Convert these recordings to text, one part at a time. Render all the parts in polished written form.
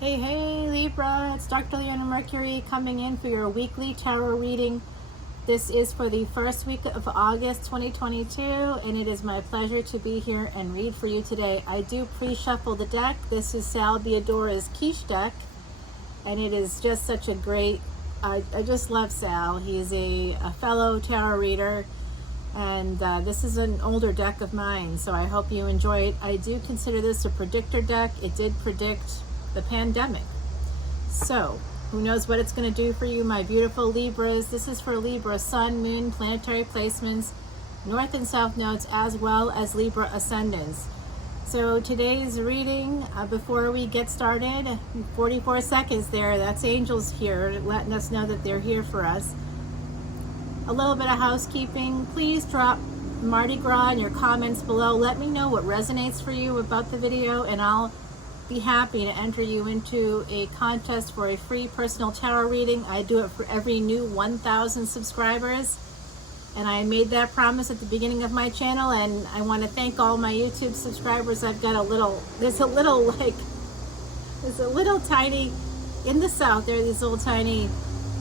Hey, hey, Libra, it's Dr. Leona Mercury coming in for your weekly tarot reading. This is for the first week of August 2022, and it is my pleasure to be here and read for you today. I do pre-shuffle the deck. This is Sal Biodora's quiche deck, and it is just such a great, I just love Sal. He's a fellow tarot reader, and this is an older deck of mine, so I hope you enjoy it. I do consider this a predictor deck. It did predict the pandemic. So, who knows what it's going to do for you, my beautiful Libras. This is for Libra Sun, Moon, planetary placements, North and South nodes, as well as Libra ascendants. So today's reading, before we get started, 44 seconds there, that's angels here letting us know that they're here for us. A little bit of housekeeping. Please drop Mardi Gras in your comments below. Let me know what resonates for you about the video, and I'll be happy to enter you into a contest for a free personal tarot reading. I do it for every new 1,000 subscribers, and I made that promise at the beginning of my channel, and I want to thank all my YouTube subscribers. I've got there's a little tiny, in the South, there are these little tiny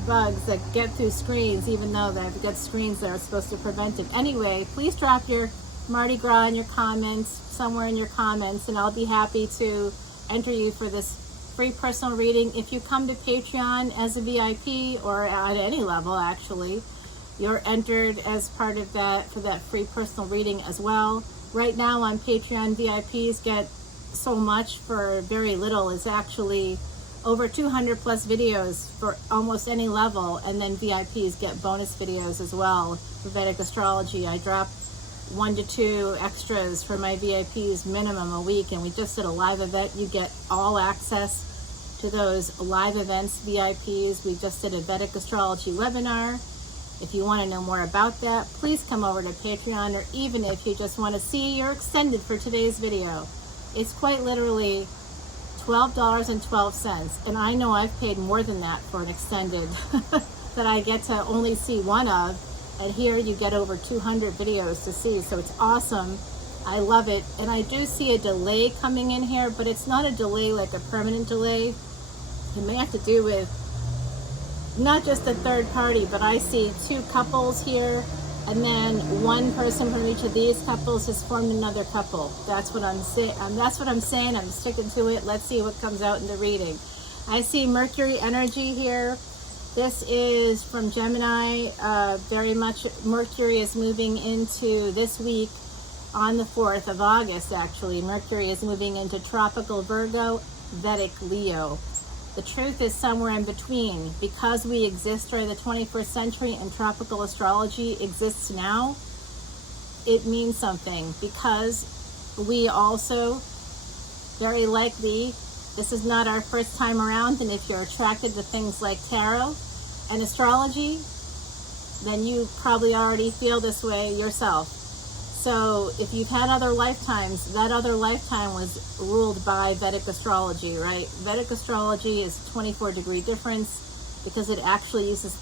bugs that get through screens, even though they've got screens that are supposed to prevent it. Anyway, please drop your Mardi Gras in your comments, somewhere in your comments, and I'll be happy to enter you for this free personal reading. If you come to Patreon as a VIP, or at any level actually, you're entered as part of that for that free personal reading as well. Right now on Patreon, VIPs get so much for very little. It's actually over 200 plus videos for almost any level, and then VIPs get bonus videos as well for Vedic astrology. I drop 1 to 2 extras for my VIPs minimum a week, and we just did a live event. You get all access to those live events, VIPs. We just did a Vedic astrology webinar. If you want to know more about that, please come over to Patreon, or even if you just want to see your extended for today's video. It's quite literally $12.12, and I know I've paid more than that for an extended that I get to only see one of. And here you get over 200 videos to see, so it's awesome. I love it. And I do see a delay coming in here, but it's not a delay like a permanent delay. It may have to do with not just a third party, but I see 2 couples here, and then one person from each of these couples has formed another couple. That's what I'm saying. I'm sticking to it. Let's see what comes out in the reading. I see Mercury energy here. This is from Gemini. Very much Mercury is moving into this week on the 4th of August, actually. Mercury is moving into tropical Virgo, Vedic Leo. The truth is somewhere in between. Because we exist during the 21st century and tropical astrology exists now, it means something, because we also, very likely, this is not our first time around, and if you're attracted to things like tarot and astrology, then you probably already feel this way yourself. So if you've had other lifetimes, that other lifetime was ruled by Vedic astrology, right? Vedic astrology is a 24-degree difference because it actually uses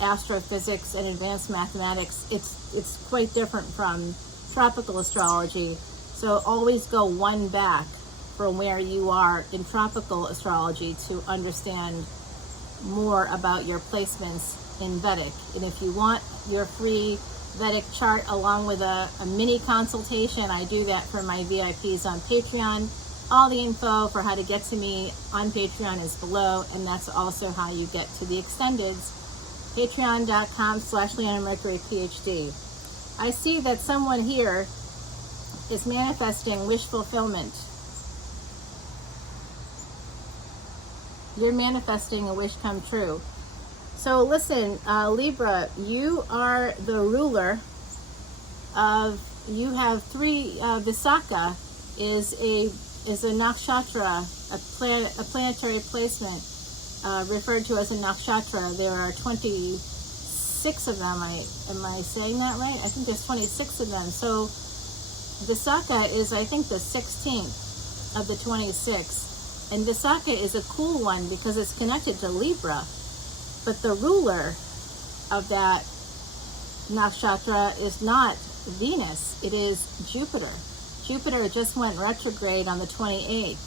astrophysics and advanced mathematics. It's quite different from tropical astrology. So always go one back from where you are in tropical astrology to understand more about your placements in Vedic. And if you want your free Vedic chart along with a mini consultation, I do that for my VIPs on Patreon. All the info for how to get to me on Patreon is below, and that's also how you get to the extendeds. Patreon.com/leonamercuryphd. I see that someone here is manifesting wish fulfillment. You're manifesting a wish come true. So listen, Libra, you are the ruler of, you have 3, Visakha is a nakshatra, a planetary placement, referred to as a nakshatra. There are 26 of them. Am I saying that right? I think there's 26 of them. So Visakha is, I think, the 16th of the 26. And Visakha is a cool one because it's connected to Libra. But the ruler of that nakshatra is not Venus, it is Jupiter. Jupiter just went retrograde on the 28th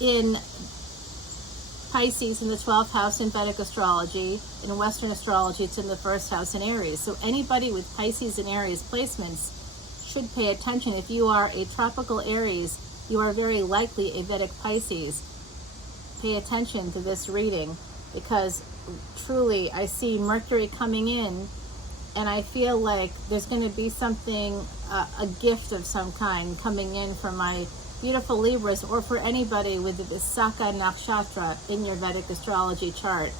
in Pisces in the 12th house in Vedic astrology. In Western astrology, it's in the 1st house in Aries. So anybody with Pisces and Aries placements should pay attention. If you are a tropical Aries, you are very likely a Vedic Pisces. Pay attention to this reading, because truly I see Mercury coming in, and I feel like there's going to be something, a gift of some kind coming in for my beautiful Libras, or for anybody with the Visakha nakshatra in your Vedic astrology chart.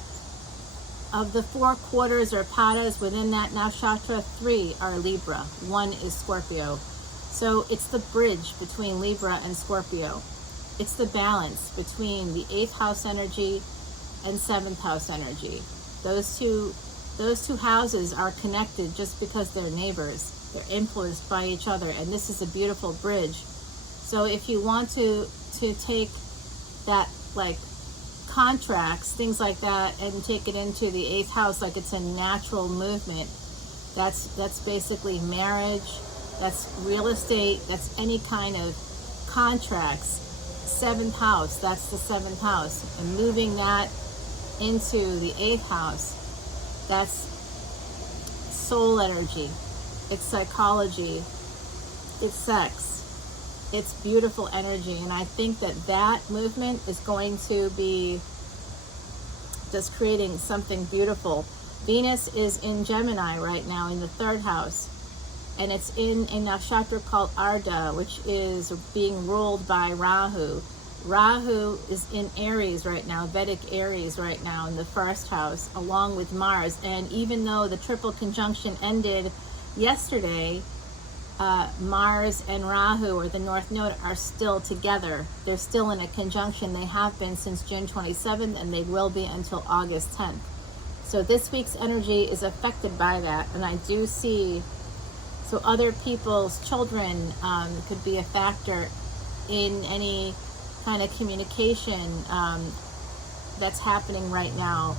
Of the 4 quarters or padas within that nakshatra, 3 are Libra, 1 is Scorpio. So it's the bridge between Libra and Scorpio. It's the balance between the 8th house energy and 7th house energy. Those two houses are connected just because they're neighbors. They're influenced by each other, and this is a beautiful bridge. So if you want to take that, like contracts, things like that, and take it into the 8th house like it's a natural movement, that's basically marriage, that's real estate, that's any kind of contracts. 7th house, that's the 7th house, and moving that into the 8th house, that's soul energy, it's psychology, it's sex, it's beautiful energy. And I think that movement is going to be just creating something beautiful. Venus is in Gemini right now in the 3rd house, and it's in a nakshatra called Ardha, which is being ruled by Rahu. Rahu is in Aries right now, Vedic Aries right now in the 1st house, along with Mars. And even though the triple conjunction ended yesterday, Mars and Rahu, or the North Node, are still together. They're still in a conjunction. They have been since June 27th, and they will be until August 10th. So this week's energy is affected by that, and I do see, so other people's children could be a factor in any kind of communication that's happening right now.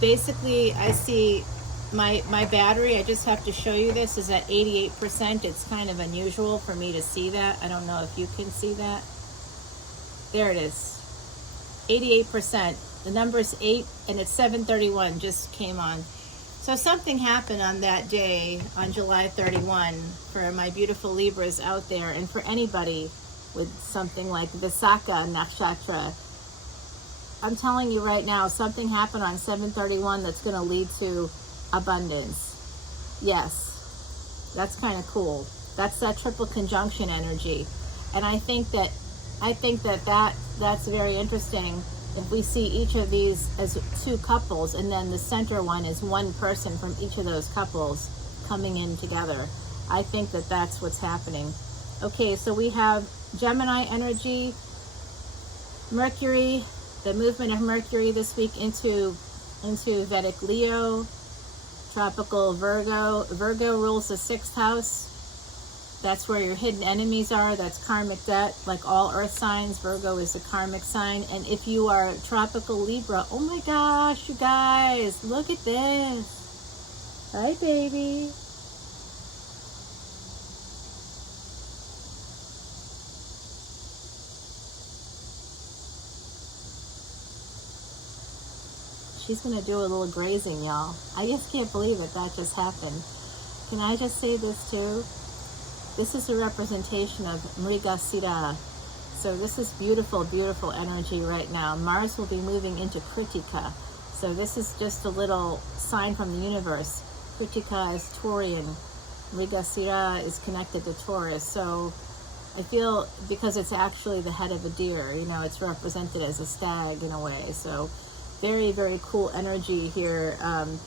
Basically, I see my battery, I just have to show you this, is at 88%. It's kind of unusual for me to see that. I don't know if you can see that. There it is, 88%. The number's 8, and it's 7:31, just came on. So something happened on that day, on July 31, for my beautiful Libras out there, and for anybody with something like Visakha nakshatra. I'm telling you right now, something happened on 7/31 that's going to lead to abundance. Yes, that's kind of cool. That's that triple conjunction energy, and I think that's very interesting. If we see each of these as 2 couples, and then the center one is 1 person from each of those couples coming in together, I think that's what's happening. Okay, so we have Gemini energy, Mercury, the movement of Mercury this week into Vedic Leo, tropical Virgo. Virgo rules the 6th house. That's where your hidden enemies are. That's karmic debt. Like all earth signs, Virgo is a karmic sign. And if you are tropical Libra, oh my gosh, you guys, look at this. Hi, baby. She's going to do a little grazing, y'all. I just can't believe it. That just happened. Can I just say this too? This is a representation of Mrigasira. So this is beautiful, beautiful energy right now. Mars will be moving into Kritika. So this is just a little sign from the universe. Kritika is Taurian. Mrigasira is connected to Taurus. So I feel, because it's actually the head of a deer, you know, it's represented as a stag in a way. So very, very cool energy here.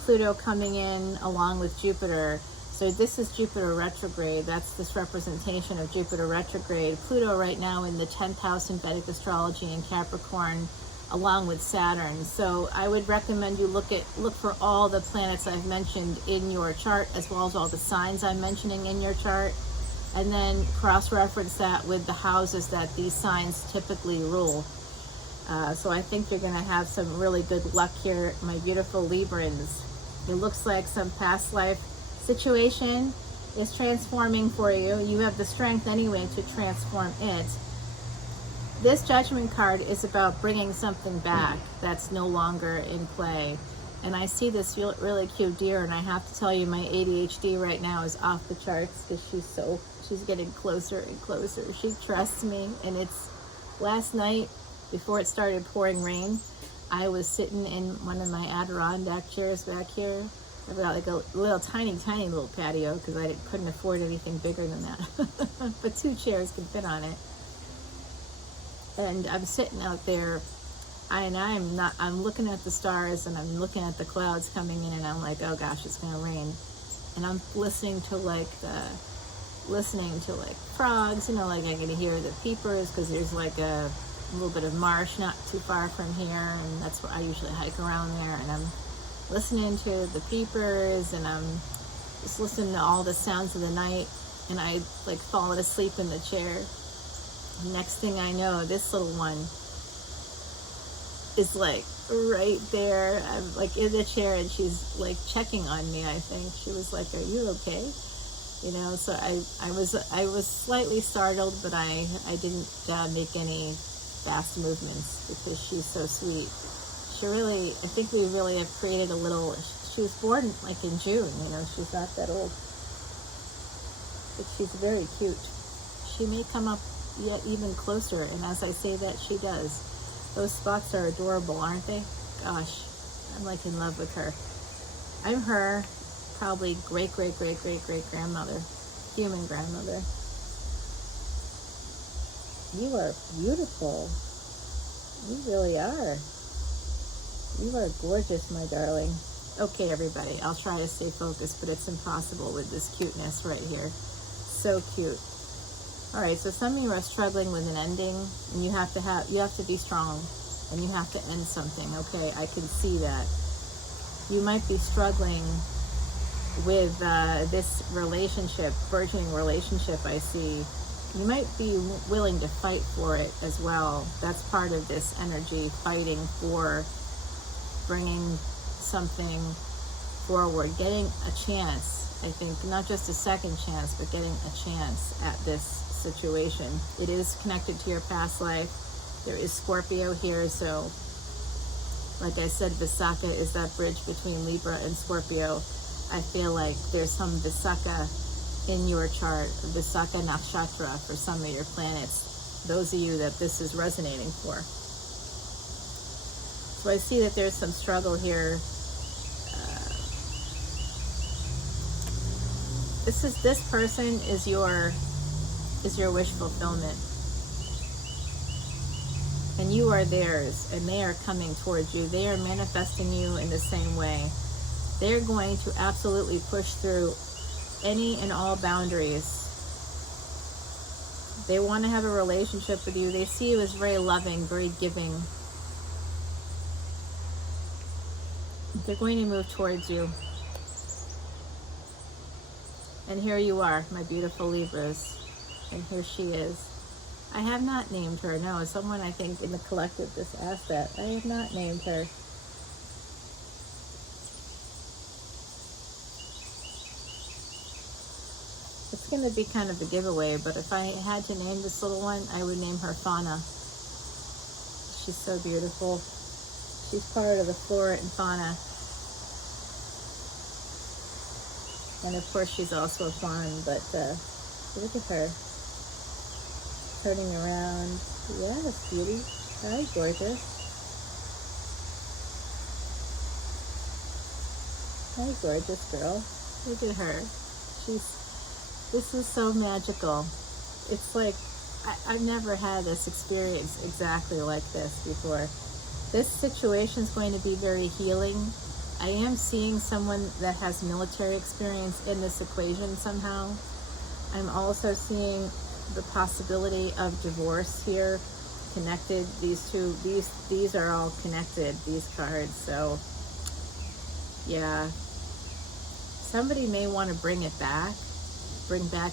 Pluto coming in along with Jupiter. So this is Jupiter retrograde. That's this representation of Jupiter retrograde. Pluto right now in the 10th house in Vedic astrology in Capricorn, along with Saturn. So I would recommend you look for all the planets I've mentioned in your chart, as well as all the signs I'm mentioning in your chart, and then cross-reference that with the houses that these signs typically rule. So I think you're going to have some really good luck here, my beautiful Librans. It looks like some past life situation is transforming for you. You have the strength anyway to transform it. This Judgment card is about bringing something back that's no longer in play. And I see this really cute deer, and I have to tell you, my ADHD right now is off the charts because she's getting closer and closer. She trusts me, and it's last night before it started pouring rain. I was sitting in one of my Adirondack chairs back here. I've got like a little tiny little patio because I couldn't afford anything bigger than that. But 2 chairs can fit on it. And I'm sitting out there, and I'm looking at the stars, and I'm looking at the clouds coming in, and I'm like, oh gosh, it's gonna rain. And I'm listening to like frogs, you know, like I can hear the peepers because there's like a little bit of marsh not too far from here, and that's where I usually hike around there. And I'm listening to the peepers, and I'm just listening to all the sounds of the night, and I like falling asleep in the chair. Next thing I know, this little one is like right there. I'm like in the chair, and she's like checking on me. I think she was like, "Are you okay?" You know. So I was slightly startled, but I didn't make any fast movements because she's so sweet. I think we really have created a little. She was born like in June. You know, she's not that old, but she's very cute. She may come up yet even closer, and as I say that, she does. Those spots are adorable, aren't they? Gosh, I'm like in love with her. I'm her probably great grandmother, human grandmother. You are beautiful. You really are. You are gorgeous, my darling. Okay, everybody, I'll try to stay focused, but it's impossible with this cuteness right here. So cute. All right, so some of you are struggling with an ending, and you have to be strong, and you have to end something. Okay, I can see that. You might be struggling with this relationship, burgeoning relationship. I see. You might be willing to fight for it as well. That's part of this energy, fighting for bringing something forward, getting a chance. I think not just a second chance, but getting a chance at this situation. It is connected to your past life. There is Scorpio here, so like I said, Visakha is that bridge between Libra and Scorpio. I feel like there's some Visakha in your chart, Visakha Nakshatra for some of your planets, those of you that this is resonating for. So I see that there's some struggle here. This person is your wish fulfillment, and you are theirs, and they are coming towards you. They are manifesting you in the same way. They're going to absolutely push through any and all boundaries. They want to have a relationship with you. They see you as very loving, very giving. They're going to move towards you. And here you are, my beautiful Libras. And here she is. I have not named her. No, someone I think in the collective just asked that. I have not named her. It's going to be kind of a giveaway, but if I had to name this little one, I would name her Fauna. She's so beautiful. She's part of the flora and fauna. And of course she's also a fawn, but look at her. Turning around. Yes, beauty. Hi, gorgeous. Hi, gorgeous girl. Look at her. This is so magical. It's like, I've never had this experience exactly like this before. This situation is going to be very healing. I am seeing someone that has military experience in this equation somehow. I'm also seeing the possibility of divorce here, connected. These are all connected, these cards. So yeah, somebody may want to bring back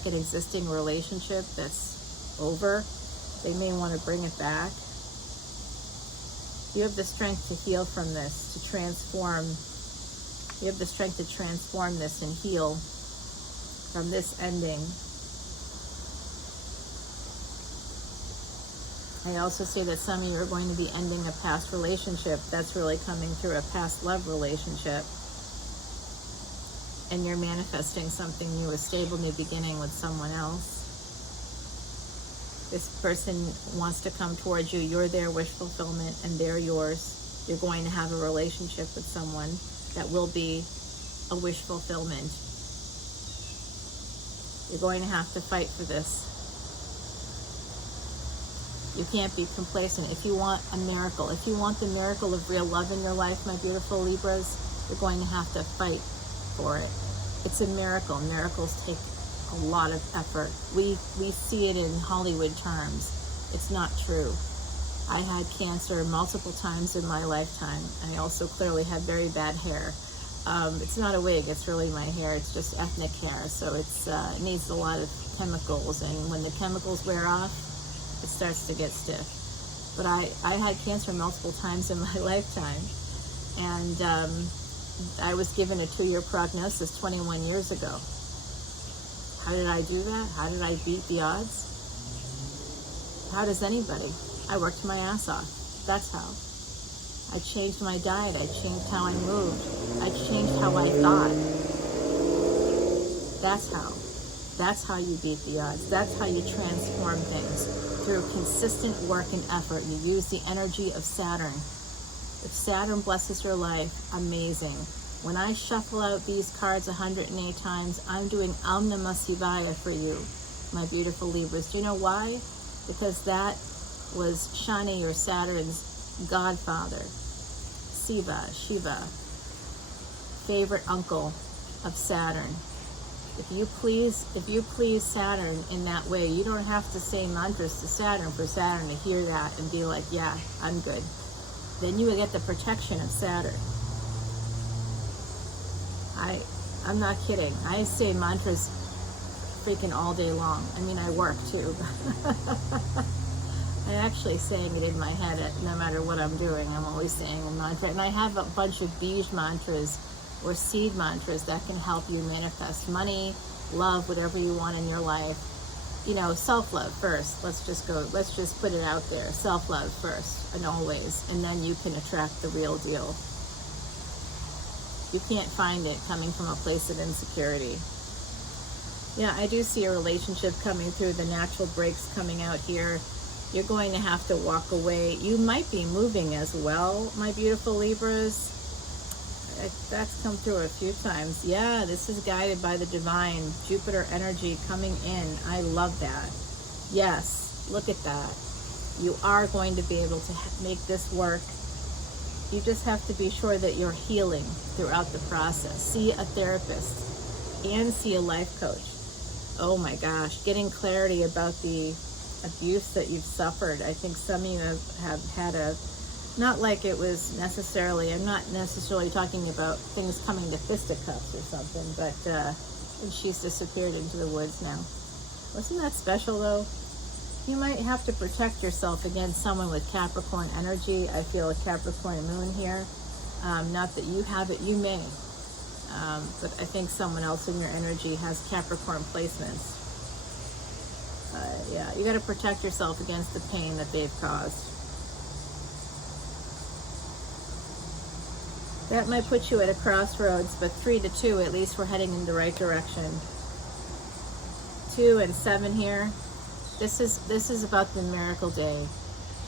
an existing relationship that's over. They may want to bring it back. You have the strength to heal from this, to transform. You have the strength to transform this and heal from this ending. I also see that some of you are going to be ending a past relationship. That's really coming through, a past love relationship. And you're manifesting something new, a stable new beginning with someone else. This person wants to come towards you. You're their wish fulfillment and they're yours. You're going to have a relationship with someone that will be a wish fulfillment. You're going to have to fight for this. You can't be complacent. If you want a miracle, if you want the miracle of real love in your life, my beautiful Libras, you're going to have to fight for it. It's a miracle. Miracles take a lot of effort. We see it in Hollywood terms. It's not true. I had cancer multiple times in my lifetime. I also clearly have very bad hair. It's not a wig, it's really my hair. It's just ethnic hair, so it needs a lot of chemicals, and when the chemicals wear off, it starts to get stiff. But I had cancer multiple times in my lifetime, and I was given a 2-year prognosis 21 years ago. How did I do that? How did I beat the odds? How does anybody? I worked my ass off. That's how. I changed my diet. I changed how I moved. I changed how I thought. That's how. That's how you beat the odds. That's how you transform things. Through consistent work and effort. You use the energy of Saturn. If Saturn blesses your life, amazing. When I shuffle out these cards 108 times, I'm doing Om Namah Shivaya for you, my beautiful Libras. Do you know why? Because that was Shani, or Saturn's godfather. Shiva, favorite uncle of Saturn. If you please Saturn in that way, you don't have to say mantras to Saturn for Saturn to hear that and be like, yeah, I'm good. Then you would get the protection of Saturn. I'm not kidding. I say mantras freaking all day long. I mean, I work too. I'm actually saying it in my head no matter what I'm doing. I'm always saying a mantra. And I have a bunch of bij mantras or seed mantras that can help you manifest money, love, whatever you want in your life. You know, self-love first. Let's just put it out there. Self-love first and always. And then you can attract the real deal. You can't find it coming from a place of insecurity. Yeah, I do see a relationship coming through, the natural breaks coming out here. You're going to have to walk away. You might be moving as well, my beautiful Libras. That's come through a few times. Yeah, this is guided by the divine Jupiter energy coming in. I love that. Yes, look at that. You are going to be able to make this work. You just have to be sure that you're healing throughout the process. See a therapist and see a life coach. Oh my gosh, getting clarity about the abuse that you've suffered. I think some of you have had not like it was necessarily, I'm not necessarily talking about things coming to fisticuffs or something, but she's disappeared into the woods now. Wasn't that special though? You might have to protect yourself against someone with Capricorn energy. I feel a Capricorn moon here. Not that you have it, you may. But I think someone else in your energy has Capricorn placements. Yeah, you got to protect yourself against the pain that they've caused. That might put you at a crossroads, but 3 to 2, at least we're heading in the right direction. 2 and 7 here. This is about the miracle day,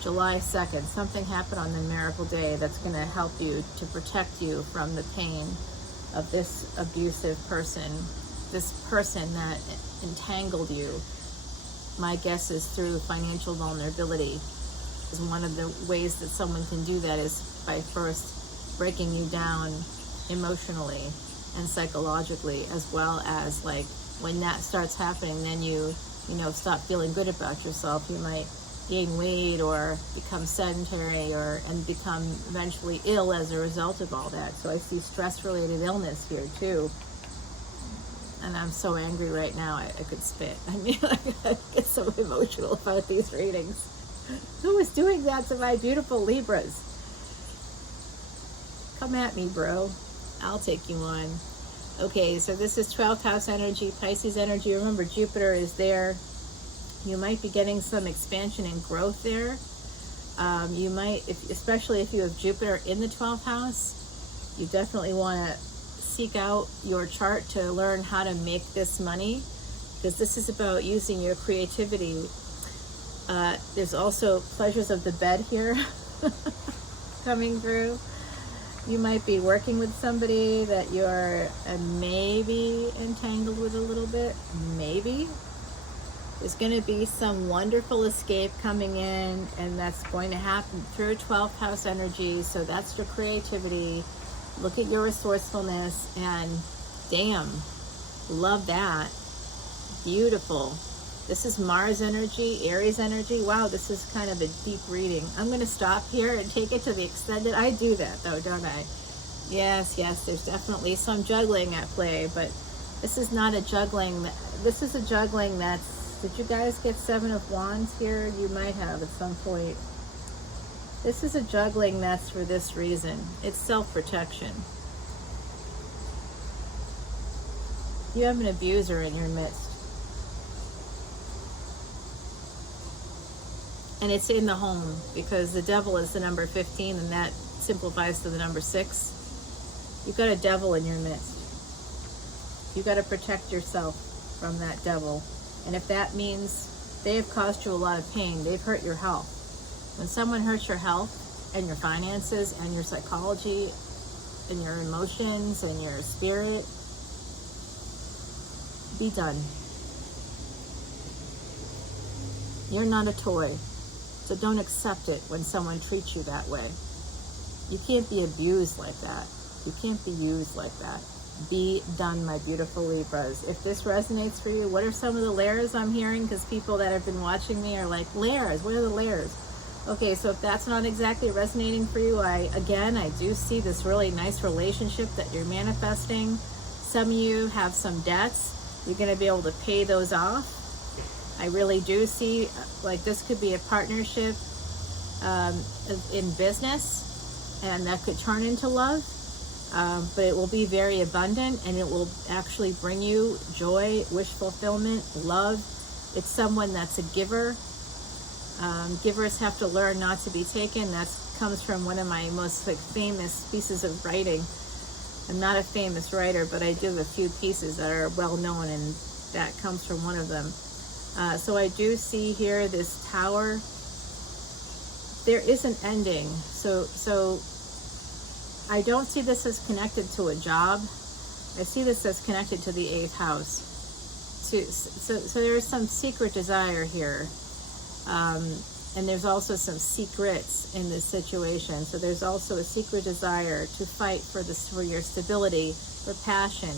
July 2nd. Something happened on the miracle day that's going to help you to protect you from the pain of this abusive person, this person that entangled you. My guess is through financial vulnerability. Is one of the ways that someone can do that is by first breaking you down emotionally and psychologically, as well as like when that starts happening, then you stop feeling good about yourself. You might gain weight or become sedentary and become eventually ill as a result of all that. So I see stress-related illness here too. And I'm so angry right now, I could spit. I mean, I get so emotional about these readings. Who is doing that to my beautiful Libras? Come at me, bro. I'll take you on. Okay, so this is 12th house energy, Pisces energy. Remember, Jupiter is there. You might be getting some expansion and growth there. You might, especially if you have Jupiter in the 12th house, you definitely want to seek out your chart to learn how to make this money, because this is about using your creativity. There's also pleasures of the bed here coming through. You might be working with somebody that you're maybe entangled with a little bit, maybe. There's going to be some wonderful escape coming in, and that's going to happen through 12th house energy. So that's your creativity. Look at your resourcefulness, and damn, love that. Beautiful. This is Mars energy, Aries energy. Wow, this is kind of a deep reading. I'm going to stop here and take it to the extended. I do that though, don't I? Yes, there's definitely some juggling at play, but this is not a juggling. This is a juggling that's, did you guys get 7 of Wands here? You might have at some point. This is a juggling that's for this reason. It's self-protection. You have an abuser in your midst. And it's in the home, because the devil is the number 15, and that simplifies to the number 6. You've got a devil in your midst. You've got to protect yourself from that devil. And if that means they have caused you a lot of pain, they've hurt your health. When someone hurts your health and your finances and your psychology and your emotions and your spirit, be done. You're not a toy. So don't accept it when someone treats you that way. You can't be abused like that. You can't be used like that. Be done, my beautiful Libras. If this resonates for you, what are some of the layers I'm hearing? Because people that have been watching me are like, layers, what are the layers? Okay, so if that's not exactly resonating for you, I do see this really nice relationship that you're manifesting. Some of you have some debts. You're going to be able to pay those off. I really do see, like, this could be a partnership in business, and that could turn into love, but it will be very abundant, and it will actually bring you joy, wish fulfillment, love. It's someone that's a giver. Givers have to learn not to be taken. That comes from one of my most famous pieces of writing. I'm not a famous writer, but I do have a few pieces that are well known, and that comes from one of them. So I do see here this tower. There is an ending. So I don't see this as connected to a job. I see this as connected to the 8th house. So there is some secret desire here. And there's also some secrets in this situation. So there's also a secret desire to fight for your stability, for passion,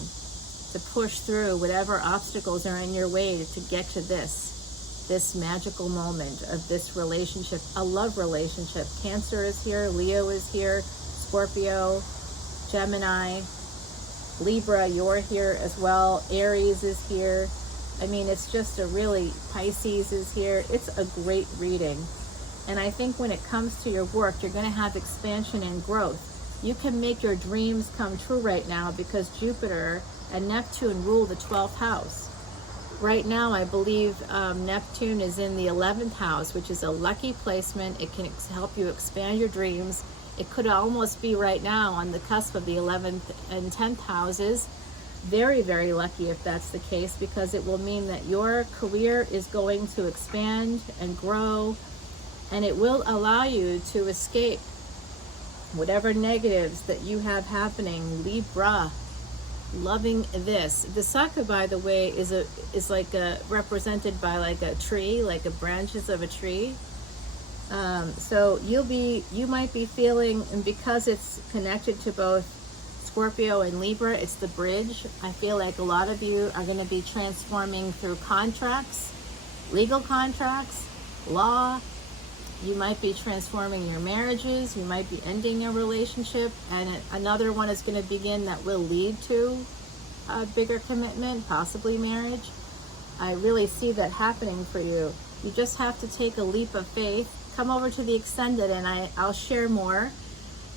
to push through whatever obstacles are in your way to get to this magical moment of this relationship, a love relationship. Cancer is here, Leo is here, Scorpio, Gemini, Libra, you're here as well, Aries is here. I mean, it's just a really, Pisces is here. It's a great reading. And I think when it comes to your work, you're going to have expansion and growth. You can make your dreams come true right now, because Jupiter and Neptune rule the 12th house. Right now, I believe Neptune is in the 11th house, which is a lucky placement. It can help you expand your dreams. It could almost be right now on the cusp of the 11th and 10th houses. Very, very lucky if that's the case, because it will mean that your career is going to expand and grow, and it will allow you to escape whatever negatives that you have happening. Libra, loving this. The Saka, by the way, is like represented by like a tree, like a branches of a tree. So you might be feeling, and because it's connected to both Scorpio and Libra, it's the bridge. I feel like a lot of you are going to be transforming through contracts, legal contracts, law. You might be transforming your marriages. You might be ending a relationship, and another one is going to begin that will lead to a bigger commitment, possibly marriage. I really see that happening for you. You just have to take a leap of faith. Come over to the extended, and I'll share more.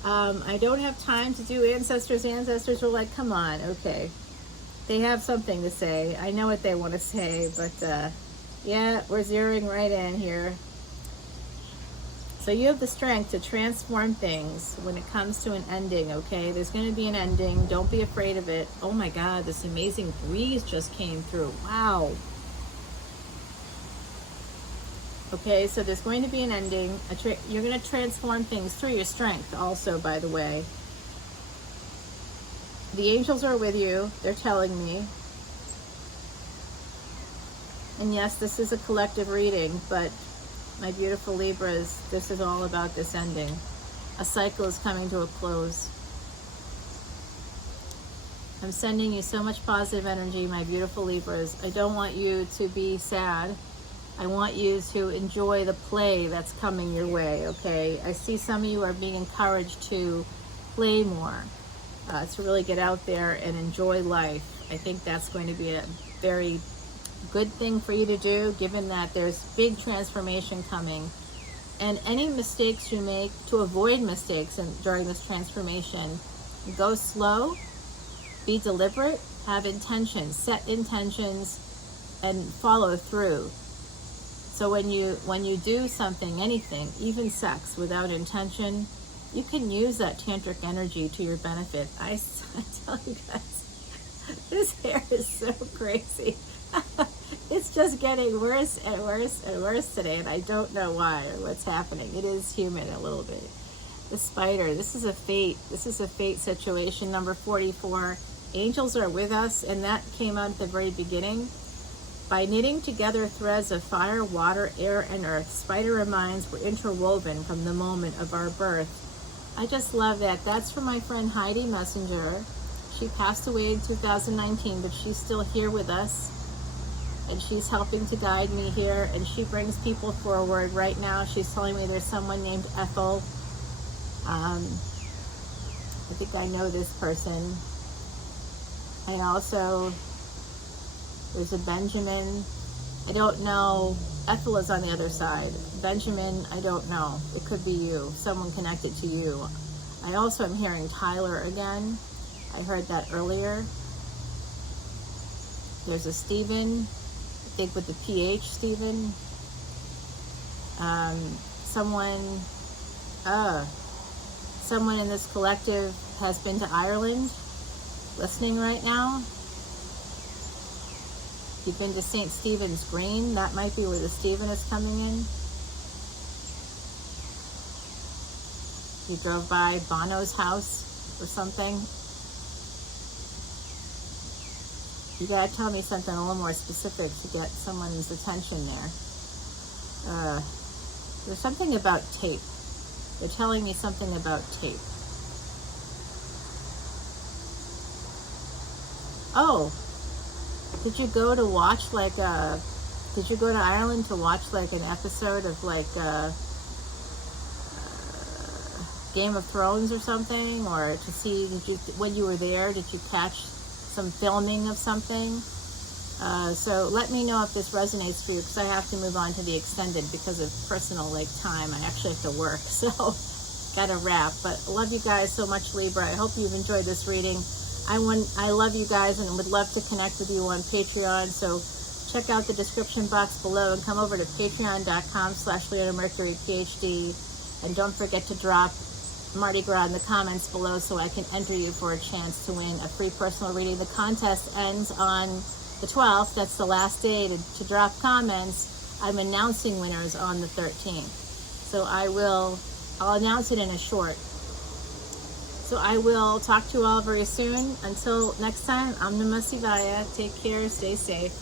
I don't have time to do ancestors. Ancestors are like, come on, okay. They have something to say. I know what they want to say, but yeah, we're zeroing right in here. So you have the strength to transform things when it comes to an ending, okay? There's going to be an ending. Don't be afraid of it. Oh my God, this amazing breeze just came through. Wow. Okay, so there's going to be an ending. You're going to transform things through your strength also, by the way. The angels are with you. They're telling me. And yes, this is a collective reading, but my beautiful Libras, this is all about this ending. A cycle is coming to a close. I'm sending you so much positive energy, my beautiful Libras. I don't want you to be sad. I want you to enjoy the play that's coming your way, okay? I see some of you are being encouraged to play more, to really get out there and enjoy life. I think that's going to be a very good thing for you to do, given that there's big transformation coming. And any mistakes you make, to avoid mistakes during this transformation, go slow, be deliberate, have intentions, set intentions, and follow through. So when you do something, anything, even sex, without intention, you can use that tantric energy to your benefit. I tell you guys, this hair is so crazy. It's just getting worse and worse and worse today, and I don't know why or what's happening. It is humid a little bit. The spider, this is a fate situation. Number 44, angels are with us, and that came out at the very beginning. By knitting together threads of fire, water, air, and earth, spider minds were interwoven from the moment of our birth. I just love that. That's from my friend Heidi Messenger. She passed away in 2019, but she's still here with us. And she's helping to guide me here, and she brings people forward. Right now, she's telling me there's someone named Ethel. I think I know this person. There's a Benjamin. I don't know. Ethel is on the other side. Benjamin, I don't know. It could be you, someone connected to you. I also am hearing Tyler again. I heard that earlier. There's a Stephen. I think with the PH, Stephen. Someone in this collective has been to Ireland, listening right now. You've been to St. Stephen's Green. That might be where the Stephen is coming in. You drove by Bono's house or something. You gotta tell me something a little more specific to get someone's attention there. There's something about tape. They're telling me something about tape. Oh, did you go to Ireland to watch like an episode of like Game of Thrones or something? Or to see, when you were there, did you catch some filming of something? So let me know if this resonates for you, because I have to move on to the extended because of personal time. I actually have to work, so gotta wrap. But I love you guys so much, Libra. I hope you've enjoyed this reading. I love you guys and would love to connect with you on Patreon. So check out the description box below and come over to patreon.com/leonamercuryphd. And don't forget to drop Mardi Gras in the comments below so I can enter you for a chance to win a free personal reading. The contest ends on the 12th. That's the last day to drop comments. I'm announcing winners on the 13th. So I'll announce it in a short. So I will talk to you all very soon. Until next time, I'm Namah Shivaya. Take care, stay safe.